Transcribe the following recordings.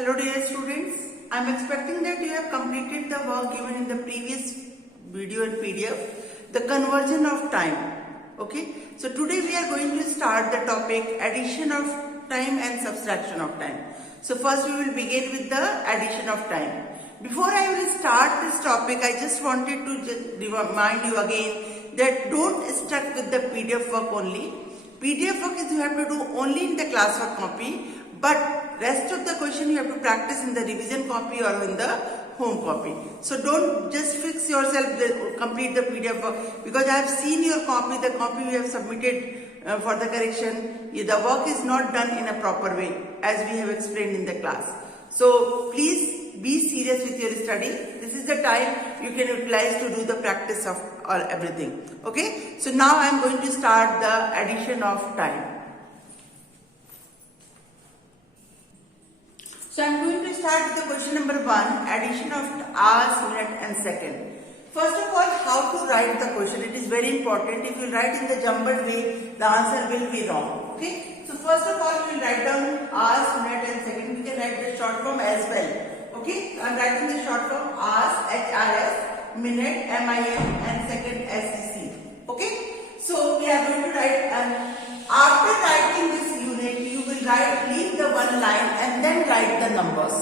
Hello dear students, I am expecting that you have completed the work given in the previous video and PDF, the conversion of time. Okay, so today we are going to start the topic addition of time and subtraction of time. So first we will begin with the addition of time. Before I will start this topic, I just wanted to remind you again that don't stuck with the PDF work only. PDF work is you have to do only in the classwork copy, but rest of the question you have to practice in the revision copy or in the home copy. So don't just fix yourself, complete the PDF work, because I have seen your copy, the copy you have submitted for the correction. The work is not done in a proper way as we have explained in the class. So please be serious with your study. This is the time you can utilize to do the practice of everything. Okay. So now I am going to start the addition of time. So I am going to start with the question number 1, addition of hours, minute and second. First of all, how to write the question. It is very important. If you write in the jumbled way, the answer will be wrong. Okay. So first of all, we will write down hours, minute and second. We can write the short form as well. Okay. So I am writing the short form hours, HRS, minute, MIN and second, SEC. Okay. So we are going to write, after writing this unit, you will leave the one line and then write the numbers.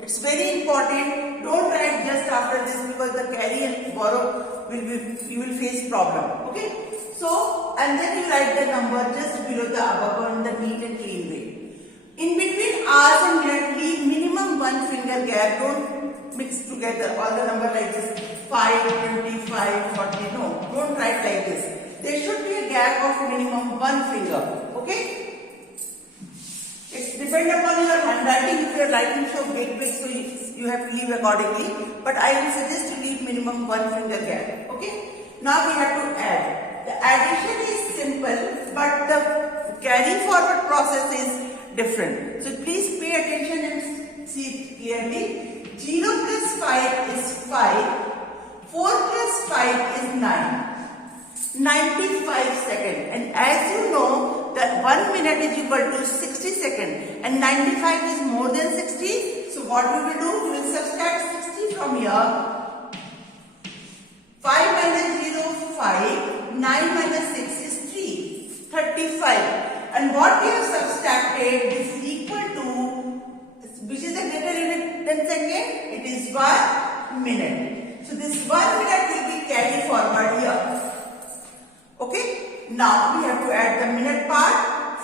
It's very important. Don't write just after this, because the carry and borrow you will face problem. Okay. So, and then you write the number just below the above in the neat and clean way. In between hours and minute, leave minimum 1 finger gap. Don't mix together all the number like this 5, 25, 40. No, don't write like this. There should be a gap of minimum 1 finger. Okay. It's depend upon your handwriting. If you are writing so big, so you have to leave accordingly. But I will suggest to leave minimum 1 finger gap. Okay. Now we have to add. The addition is simple, but the carry forward process is different. So please pay attention and see it clearly. 0 plus 5 is 5. 4 plus 5 is 9. 95 seconds. And as you know, that 1 minute is equal to 60 seconds. And 95 is more than 60. So what we will do? We will subtract 60 from here. 5 minus 0, 5. 9 minus 6 is 3. 35. And what we have subtracted is equal to, which is a greater unit than second? It is 1 minute. So this 1 minute will be carried forward here. Okay. Now we have to add the minute part.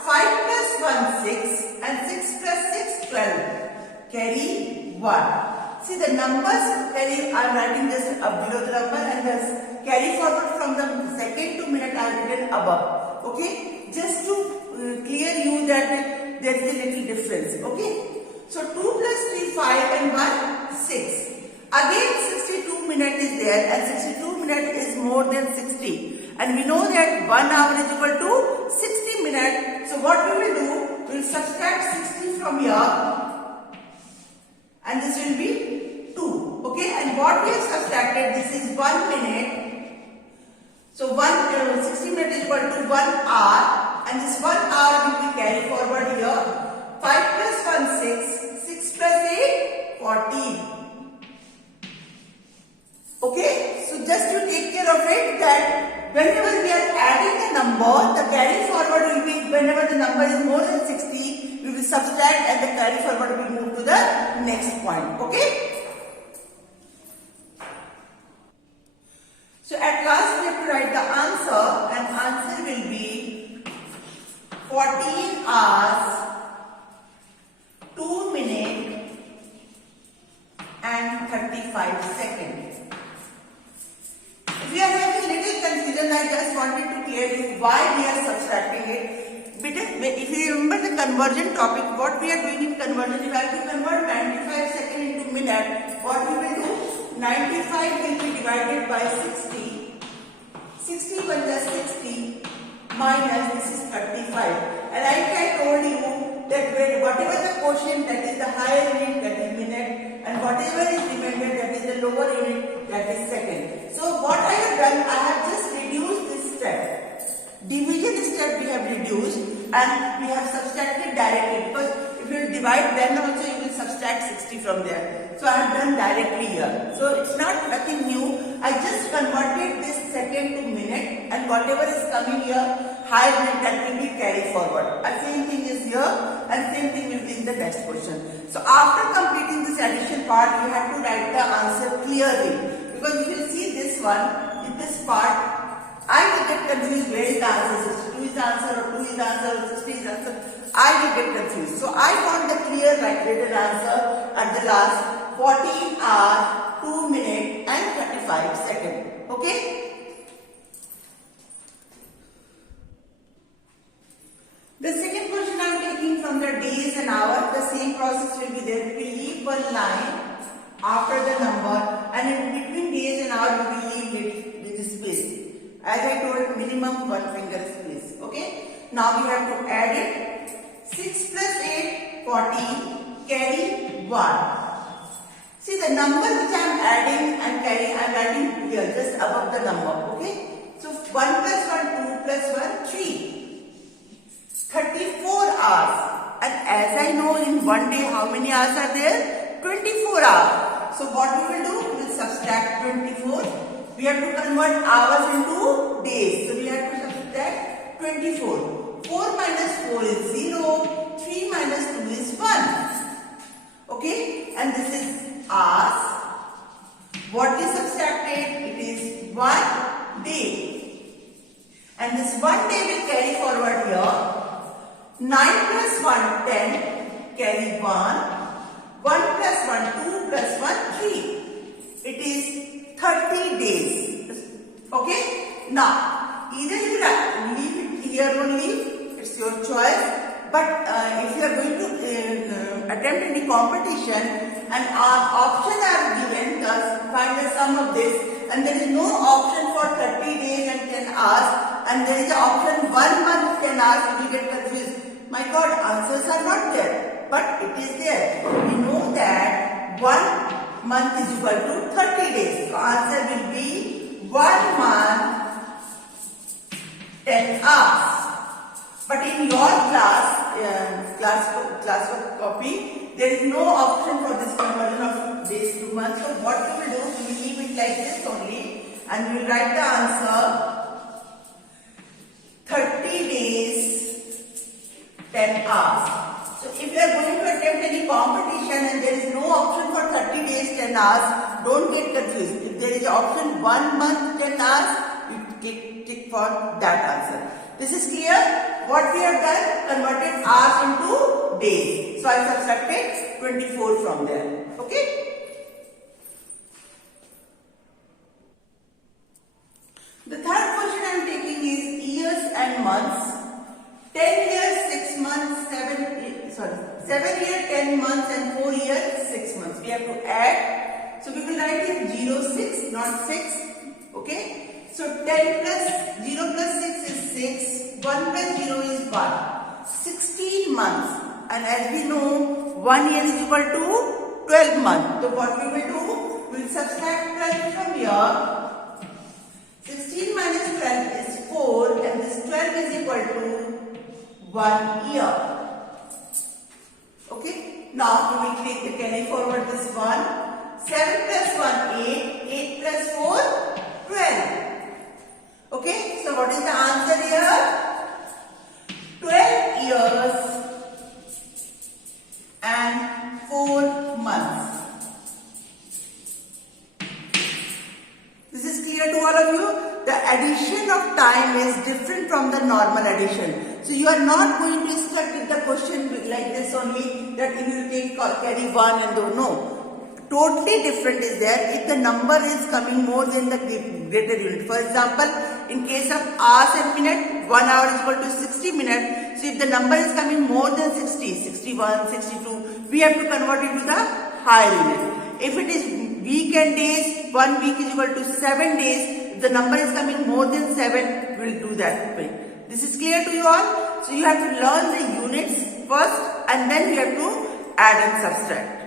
5 plus 1, 6. And 6 plus 6, 12. Carry 1. See the numbers carry, I am writing just below the number, and the carry forward from the second to minute I have written above. Okay. Just to clear you that there is a little difference. Okay. So 2 plus 3, 5 and 1, 6. Again 62 minute is there, and 62 minute is more than 60. And we know that 1 hour is equal to 60 minutes. So what we will do, we will subtract 60 from here. And this will be 2. Okay. And what we have subtracted, this is 1 minute. So 60 minutes is equal to 1 hour. And this 1 hour will be carried forward here. 5 plus 1, 6. 6 plus 8, 14. Okay. So just to take care of it, that whenever we are adding the number, the carry forward will be, whenever the number is more than 60, we will subtract and the carry forward will move to the next point. Okay. So at last we have to write the answer, and answer will be 14 hours, 2 minutes and 35 seconds. If you are having little confusion, I just wanted to clear you why we are subtracting it. If you remember the conversion topic, what we are doing in conversion, if I have to convert 95 seconds into minute, what we will do? 95 will be divided by 60. 60 1 just 60 minus this is 35. And like I told you that whatever the quotient, that is the higher unit, that is minute, and whatever is remainder, that is the lower unit, that is second. So what I have done, I have just reduced this step. Division step we have reduced, and we have subtracted directly, because if you divide, then also you will subtract 60 from there. So I have done directly here. So it's not nothing new. I just converted this second to minute, and whatever is coming here, higher minute, that will be carried forward. And same thing is here, and same thing will be in the next question. So after completing this addition part, you have to write the answer clearly. Because if you see this one, in this part, I will get confused where is the answer, 62 is the answer or 2 is the answer or 60 is the answer. I will get confused. So I want the clear written answer at the last 14 hours, 2 minutes and 35 seconds. Okay? The second question I am taking from the days and hours. The same process will be there. We will leave one line after the number, and in between days and hours we will leave with this space. As I told, minimum one finger space. Okay. Now we have to add it. 6 plus 8, 14. Carry 1. See the number which I am adding and carrying, I am adding here just above the number. Okay. So 1 plus 1, 2 plus 1, 3. 34 hours. And as I know, in one day how many hours are there? 24 hours. So what we will do? We will subtract 24. We have to convert hours into days. So we have to subtract 24. 4 minus 4 is 0. 3 minus 2 is 1. Okay. And this is hours. What is subtracted? It is 1 day. And this 1 day will carry forward here. 9 plus 1, 10. Carry 1. 1 plus 1, 2 plus 1, 3. It is 30 days. Okay. Now, either you leave it here only, it's your choice. But if you are going to attempt any competition and options are given, find the sum of this, and there is no option for 30 days and 10 hours, and there is an option 1 month, 10 hours, you will get confused. My God, answers are not there, but it is there. We know that 1 month is equal to 30 days. So answer will be 1 month, 10 hours. But in your class copy, there is no option for this conversion of days to months. So what we will do, we will leave it like this only, and we will write the answer 30 days, 10 hours. So if you are going to attempt any competition and there is no option for 30 days, 10 hours, don't get confused. If there is option 1 month, 10 hours, you tick for that answer. This is clear? What we have done? Converted hours into days. So I subtracted 24 from there. Okay? The third question I am taking is years and months. 10 years, 6 months, 7 years, 10 months and 4 years, 6 months. We have to add. So we will write it 0, 6, not 6. Okay. So 10 plus 0 plus 6 is 6. 1 plus 0 is 1. 16 months. And as we know, 1 year is equal to 12 months. So what we will do? We will subtract 12 from here. 16 minus 12 is 4, and this 12 is equal to 1 year. Okay. Now we will take the carry forward this 1. 7 plus 1, 8. 8 plus 4, 12. Okay. So what is the answer here? 12 years and 4 months. This is clear to all of you? The addition of time is different from the normal addition. So you are not going to start with the question like this only, that if you take carry 1 and do. No. Totally different is there if the number is coming more than the greater unit. For example, in case of hours and minute, 1 hour is equal to 60 minutes. So if the number is coming more than 60, 61, 62, we have to convert it to the higher unit. If it is week and days, 1 week is equal to 7 days. If the number is coming more than 7, we will do that way. This is clear to you all? So you have to learn the units first, and then you have to add and subtract.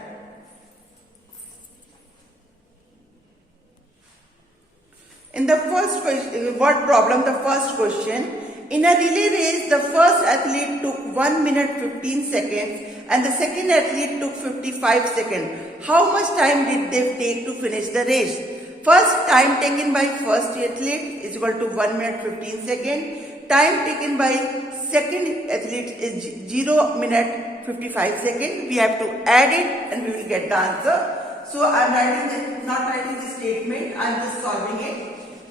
In the first question, what problem? The first question. In a relay race, the first athlete took 1 minute 15 seconds and the second athlete took 55 seconds. How much time did they take to finish the race? First time taken by first athlete is equal to 1 minute 15 seconds. Time taken by second athlete is 0 minute 55 seconds. We have to add it and we will get the answer. So I am not writing the statement, I am just solving it.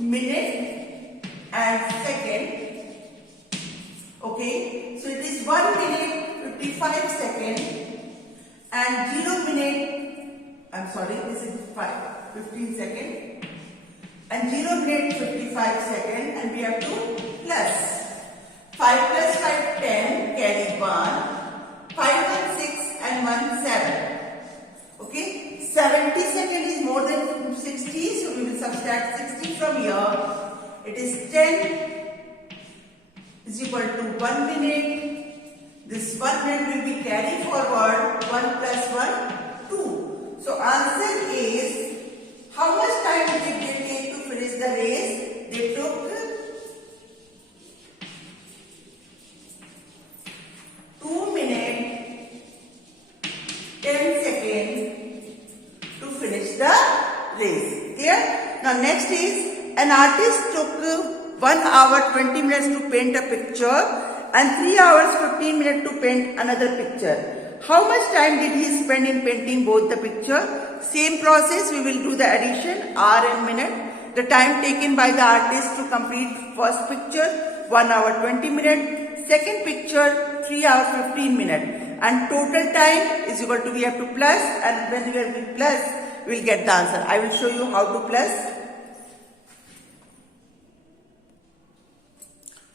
Minute and second. Okay, so it is 1 minute 55 seconds and 0 minute, I am sorry, this is 15 seconds and 0 minute 55 seconds, and we have to plus. 5 plus 5, 10, carry 1, 5 and 6 and 1, 7. Okay, 70 seconds is more than 60, so we will subtract 60 from here. It is 10 is equal to 1 minute. This 1 minute will be carried forward. 1 plus 1, 2. So answer is, how much time did they take to finish the race? They took 2 minutes 10 seconds to finish the race. Clear? Now next is, an artist took 1 hour 20 minutes to paint a picture and 3 hours 15 minutes to paint another picture. How much time did he spend in painting both the picture? Same process, we will do the addition, hour and minute. The time taken by the artist to complete first picture, 1 hour 20 minutes. Second picture, 3 hours 15 minutes. And total time is equal to, we have to plus, and when we will plus, we will get the answer. I will show you how to plus.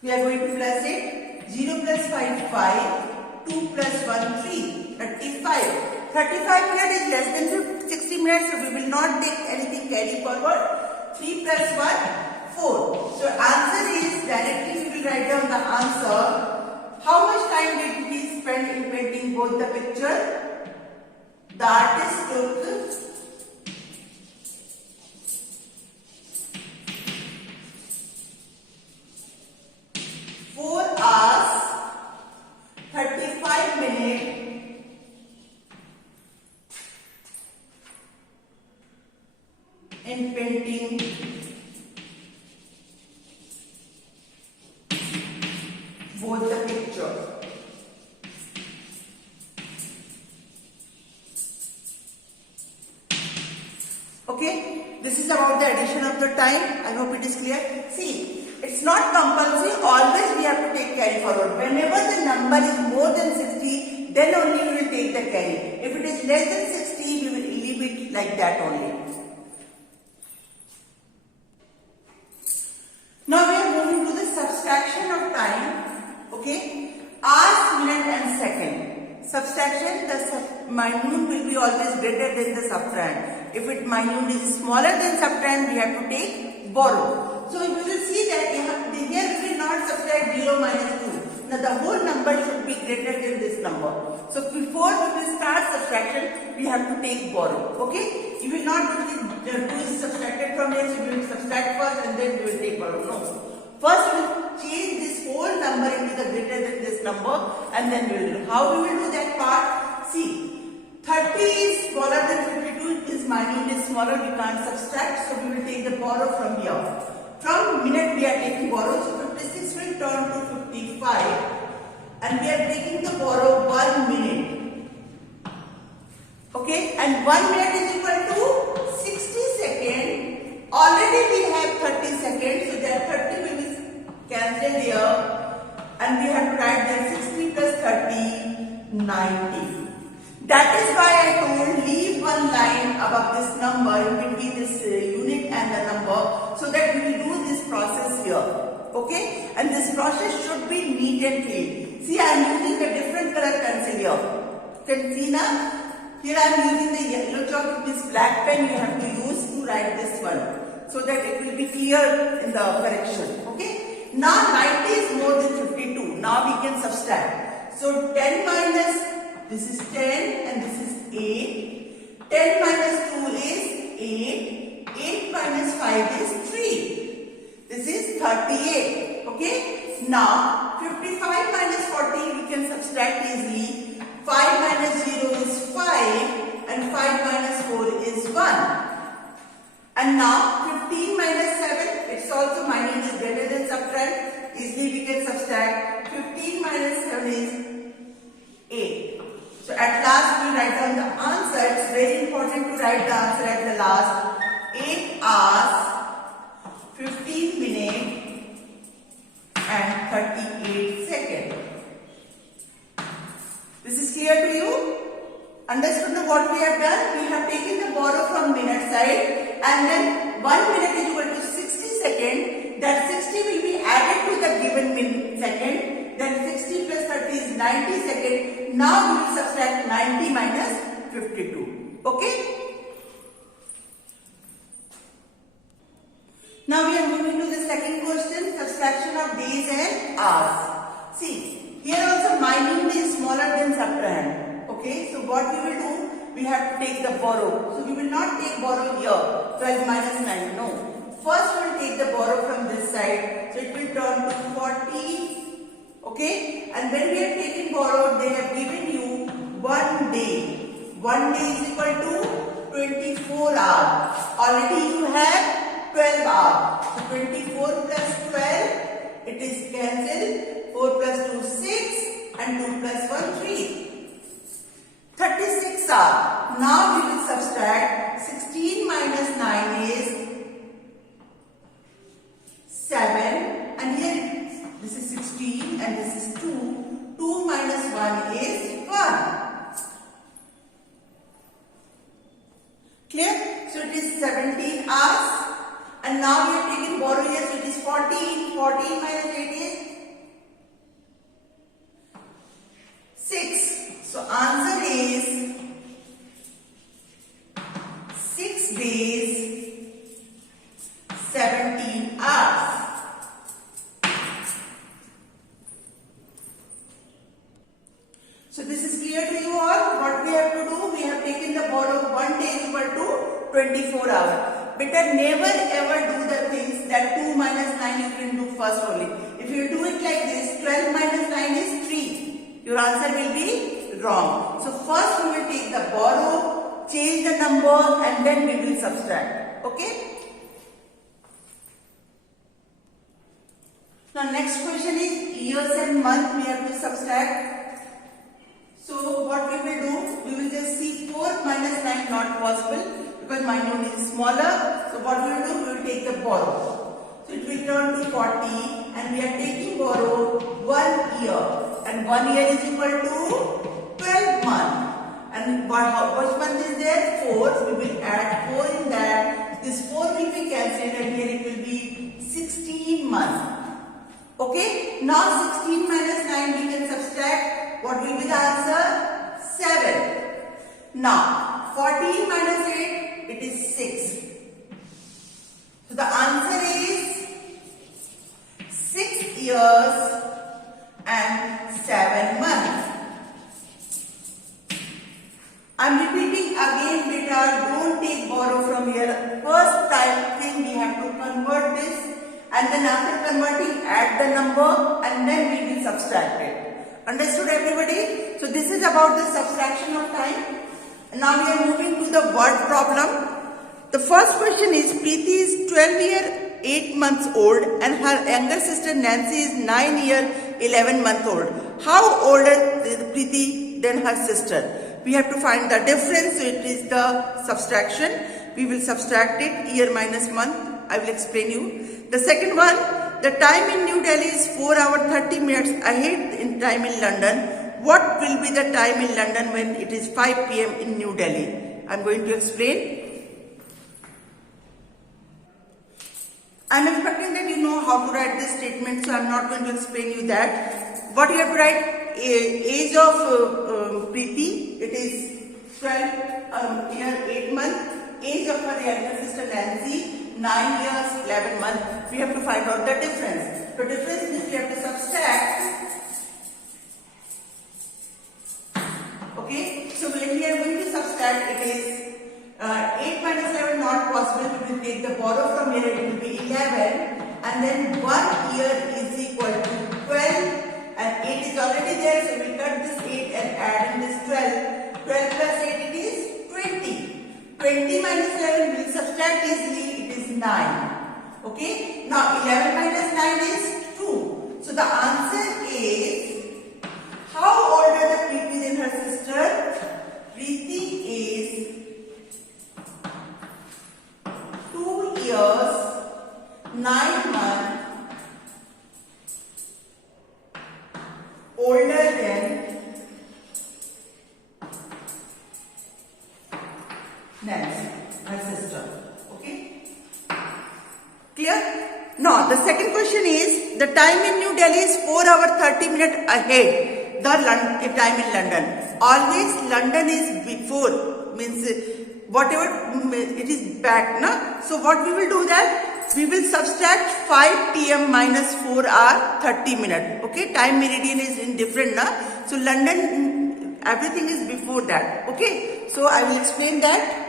We are going to plus it. 0 plus 5, 5. 2 plus 1, 3. 35. 35 minutes is less than 60 minutes, so we will not take anything carry forward. 3 plus 1, 4. So answer is, directly we will write down the answer. How much time did he spend in painting both the picture? The artist took 4 hours 35 minutes in painting both the picture. Okay, this is about the addition of the time. I hope it is clear. See, it's not compulsory, always we have to take carry forward. Whenever the number is more than 60, then only we will take the carry. If it is less than 60, we will leave it like that only. Now we are moving to the subtraction of time. Okay, hours, minute and second. Subtraction, the minute will be always greater than the subtrahend. If it minute is smaller than subtrahend, we have to take borrow. So you will see that here we will not subtract 0 minus 2. Now the whole number should be greater than this number. So before we will start subtraction, we have to take borrow. Okay, you will not do the 2 is subtracted from here, so we will subtract first and then we will take borrow. No. First we will change this whole number into the greater than this number, and then we will do. How we will do that part? See, 30 is smaller than 52, is minute is smaller, we can't subtract, so we will take the borrow from here. From minute we are taking borrow, so 56 will turn to 55, and we are taking the borrow 1 minute. Okay, and 1 minute is equal to 60 seconds. Already we have 30 seconds, so that 30 will be cancelled here, and we have to write that 60 plus 30, 90. That is why I told leave one line above this number in between this unit and the number, so that we will do this process here. Okay, and this process should be neat and clean. See, I am using a different color pencil here. Can see now? Here I am using the yellow chalk with this black pen you have to use to write this one, so that it will be clear in the correction. Okay. Now 90 is more than 52. Now we can subtract. So 10 minus, this is 10 and this is 8. 10 minus 2 is 8. 8 minus 5 is 3. This is 38. Okay. Now 55 minus 40 we can subtract easily. 5 minus 0 is 5 and 5 minus 4 is 1. And now 15 minus 7, it's also minus is greater than subtract. Easily we can subtract. 15 minus 7 is 8. So at last we write down the answer. It's very important to write the answer at the last. 8 hours, 15 minutes and 38 seconds. This is clear to you? Understood what we have done? We have taken the borrow from minute side and then 1 minute is equal to 60 seconds. That 60 will be added to the given second. Then 60 plus 30 is 90 seconds. Now we will subtract 90 minus 52. Okay? Now we are moving to the second question, subtraction of days and hours. See, here also minute is smaller than subtrahend. Okay, so what we will do, we have to take the borrow. So we will not take borrow here, 12 minus 9, no. First we will take the borrow from this side, so it will turn to 40. Okay, and when we have taken borrow, they have given you 1 day. 1 day is equal to 24 hours. Already you have 12 hours. So 24 plus 12, it is cancelled. 4 plus 2, 6 and 2 plus 1, 3. 36 hours. Now we will subtract 16 minus 9 is 7 and here this is 16 and this is 2. 2 minus 1 is 1. Clear? So it is 17 hours and now we are taking borrow here, so it is 14. 14 minus 8 is 6. So answer is 6 days, 17 hours. So this is clear to you all. What we have to do, we have taken the borrow 1 day is equal to 24 hours. Better never ever do the things that 2 minus 9 you can do first only. If you do it like this, 12 minus 9 is 3. Your answer will be wrong. So first we will take the borrow, change the number and then we will subtract. Okay? Now next question is years and month we have to subtract. So what we will do, we will just see 4 minus 9 not possible because my note is smaller. So what we will do, we will take the borrow. So it will turn to 40 and we are taking borrow 1 year. And 1 year is equal to 12 months. And which month is there? 4. So we will add 4 in that. This 4 will be cancelled and here it will be 16 months. Okay? Now 16 minus 9 we can subtract. What will be the answer? 7. Now 14 minus 8, it is 6. So the answer is 6 years and 7 months. I am repeating again, beta, don't take borrow from here. First time thing we have to convert this and then after converting add the number and then we will subtract it. Understood everybody? So this is about the subtraction of time. And now we are moving to the word problem. The first question is Preeti is 12 year 8 months old and her younger sister Nancy is 9 year 11 month old. How older is Preeti than her sister? We have to find the difference, so it is the subtraction. We will subtract it, year minus month. I will explain you. The second one, the time in New Delhi is 4 hours 30 minutes ahead in time in London. What will be the time in London when it is 5 p.m. in New Delhi? I am going to explain. I am expecting that you know how to write this statement, so I am not going to explain you that. What you have to write, age of Preeti, it is 12 year 8 months. Age of her younger sister Nancy, 9 years 11 months. We have to find out the difference. The difference is we have to subtract. Okay, so when we are going to subtract, it is 8 minus 11 not possible. We will take the borrow from here, it will be 11 and then 1 year is equal to 12 and 8 is already there, so we cut this 8 and add in this 12. 12 plus 8 it is 20. 20 minus 11 will subtract easily, it is 9. Okay, now 11 minus 9 is 2. So the answer is, how old are the Preeti than her sister? Preeti is 2 years, 9 months older than Nancy, her sister. Okay? Clear? Now, the second question is, the time in New Delhi is 4 hours 30 minutes ahead the time in London. Always London is before, means whatever it is back, na? So what we will do that? We will subtract 5 p.m. minus 4 hour 30 minutes. Okay? Time meridian is indifferent, na? So London, everything is before that. Okay? So I will explain that.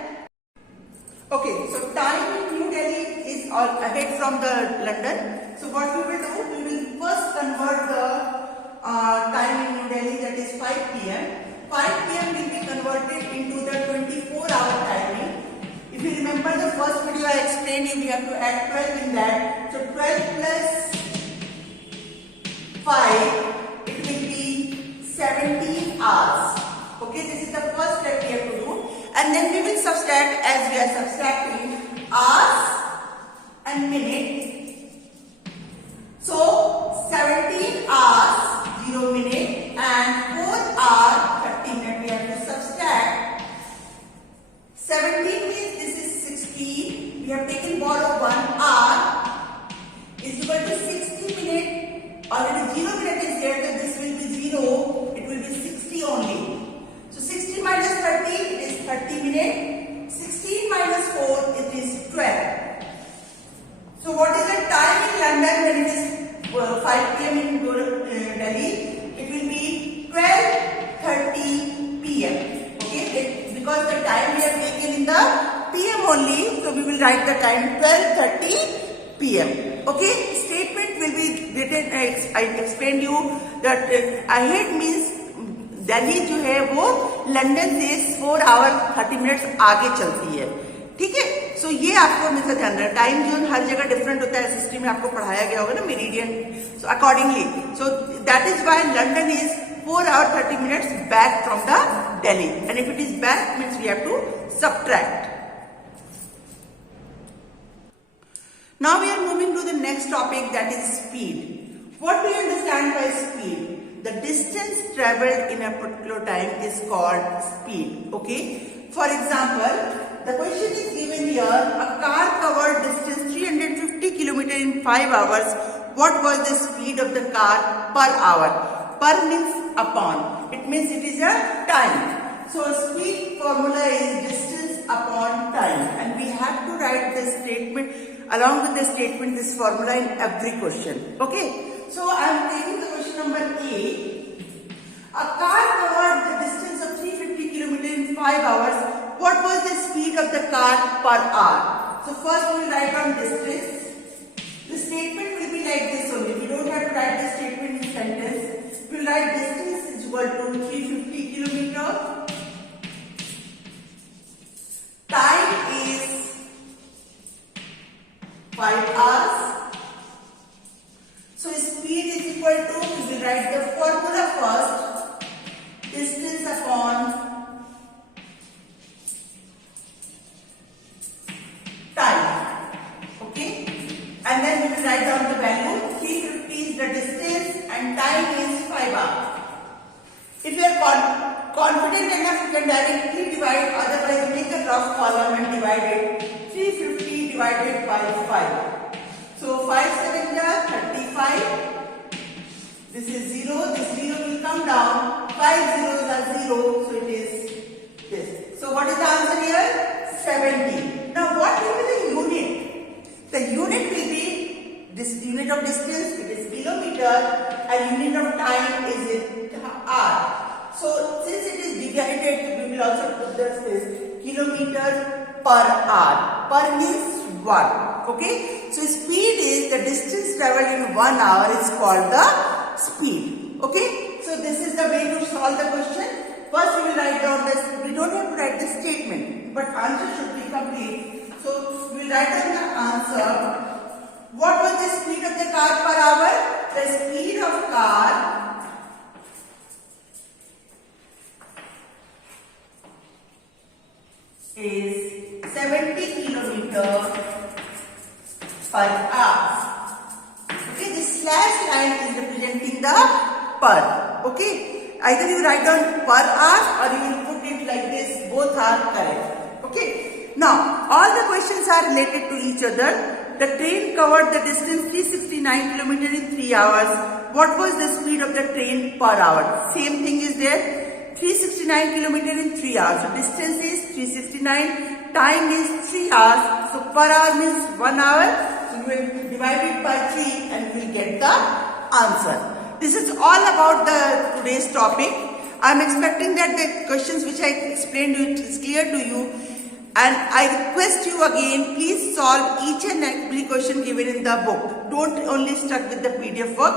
Okay, so time in New Delhi is all ahead from the London. So what we will do, we will first convert the time in New Delhi, that is 5 p.m. 5 p.m. will be converted into the 24-hour timing. If you remember the first video I explained you, we have to add 12 in that. So 12 plus 5, it will be 17 hours. Okay, this is the first step we have to do. And then we will subtract, as we are subtracting hours and minutes. So 17 hours 0 minute and 4 hours 30 minutes we have to subtract. 17 means this is 16. We have taken borrow 1 hour is equal to 60 minutes. Already 0 minute is there, so this will be 0. It will be 60 only. So 60 minus 30, it is 30 minutes. 16 minus 4, it is 12. So what is the time in London when it is 5 p.m. in Delhi? It will be 12:30 p.m. Okay, because the time we have taken in the p.m. only, so we will write the time 12:30 p.m. Okay, statement will be written. I explained you that ahead means Delhi जो है वो London से 4 hour 30 minutes आगे चलती है. ठीक है, सो ये आपको हमेशा ध्यान रखना. टाइम जोन हर जगह डिफरेंट होता है, हिस्ट्री में आपको पढ़ाया गया होगा ना, meridian. So accordingly, so that is why London is 4 hour 30 minutes back from the Delhi, and if it is back means we have to subtract. Now we are moving to the next topic, that is speed. What do you understand by speed? The distance traveled in a particular time is called speed. Okay. For example, the question is given here: a car covered distance 350 km in 5 hours. What was the speed of the car per hour? Per means upon. It means it is a time. So speed formula is distance upon time, and we have to write the statement along with the statement, this formula in every question. Okay. So I am taking the question number A. A car covered the distance of 350 km in 5 hours. What was the speed of the car per hour? So first we will write down distance. The statement will be like this only. We don't have to write the statement in sentence. We will write distance is equal to 350 km. Time is 5 hours. So speed is equal to, we will write the formula first, distance upon time. Okay, and then we will write down the value. 350 is the distance and time is 5 hours. If you are confident enough, you can directly divide, otherwise make a rough column and divide it. 350 divided by 5. So 5 7 35. This is 0. This 0 will come down. 5 zeros are 0. So it is this. So what is the answer here? 70. Now what will be the unit? The unit will be this unit of distance. It is kilometer, and unit of time is in hour. So since it is divided, we will also put this kilometer per hour. Per means 1. Okay, so speed is the distance traveled in 1 hour is called the speed. Okay, so this is the way to solve the question. First we will write down this, we don't have to write the statement, but answer should be complete. So we will write down the answer. What was the speed of the car per hour? The speed of car is 70 kilometers per hour. Okay, this slash line is representing the per. Okay, either you write down per hour or you will put it like this. Both are correct. Okay. Now all the questions are related to each other. The train covered the distance 369 kilometers in 3 hours. What was the speed of the train per hour? Same thing is there. 369 kilometers in 3 hours. So distance is 369. Time is 3 hours. So per hour means 1 hour. So you will divide it by 3 and we will get the answer. This is all about the today's topic. I am expecting that the questions which I explained to you is clear to you. And I request you again, please solve each and every question given in the book. Don't only stuck with the PDF work.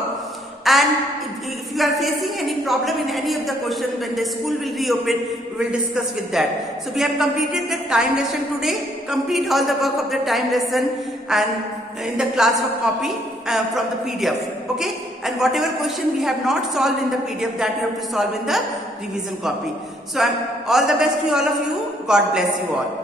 And if you are facing any problem in any of the questions when the school will reopen, we will discuss with that. So we have completed the time lesson today. Complete all the work of the time lesson and in the classwork copy from the PDF. Okay? And whatever question we have not solved in the PDF, that you have to solve in the revision copy. So all the best to all of you. God bless you all.